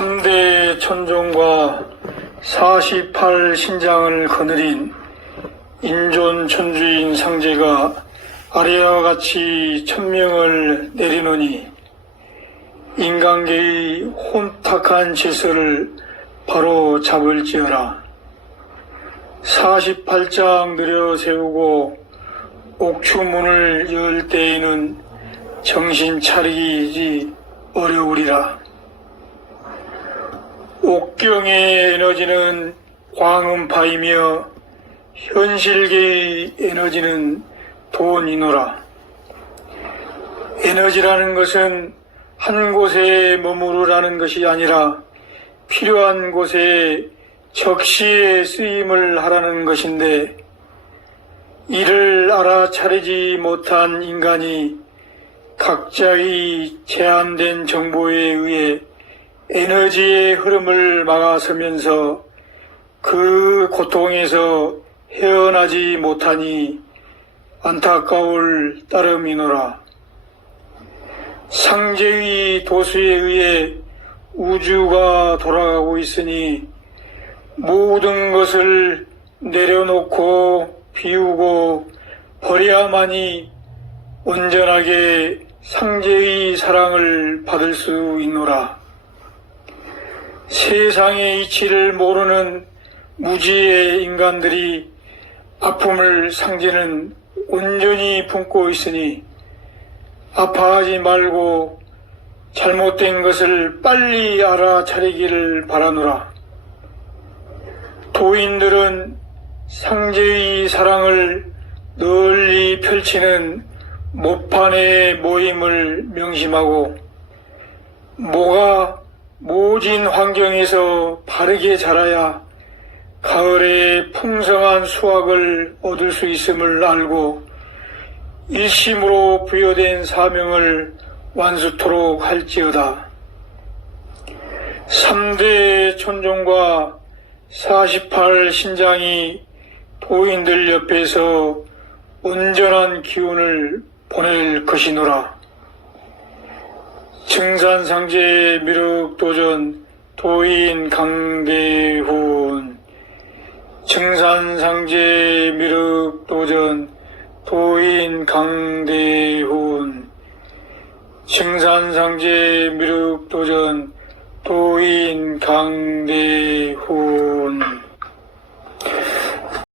3대 천종과 48 신장을 거느린 인존 천주인 상제가 아래와 같이 천명을 내리노니 인간계의 혼탁한 질서를 바로 잡을지어라. 48장 들여 세우고 옥추문을 열 때에는 정신 차리기 어려우리라. 옥경의 에너지는 광음파이며 현실계의 에너지는 돈이노라. 에너지라는 것은 한 곳에 머무르라는 것이 아니라 필요한 곳에 적시에 쓰임을 하라는 것인데 이를 알아차리지 못한 인간이 각자의 제한된 정보에 에너지의 흐름을 막아서면서 그 고통에서 헤어나지 못하니 안타까울 따름이노라. 상제의 도수에 의해 우주가 돌아가고 있으니 모든 것을 내려놓고 비우고 버려야만이 온전하게 상제의 사랑을 받을 수 있노라. 세상의 이치를 모르는 무지의 인간들이 아픔을 상제는 온전히 품고 있으니 아파하지 말고 잘못된 것을 빨리 알아차리기를 바라노라. 도인들은 상제의 사랑을 널리 펼치는 모판의 모임을 명심하고 모가 모진 환경에서 바르게 자라야 가을에 풍성한 수확을 얻을 수 있음을 알고 일심으로 부여된 사명을 완수토록 할지어다. 3대 천종과 48 신장이 도인들 옆에서 온전한 기운을 보낼 것이노라. 증산상제 미륵도전 도인 강대훈. 증산상제 미륵도전 도인 강대훈. 증산상제 미륵도전 도인 강대훈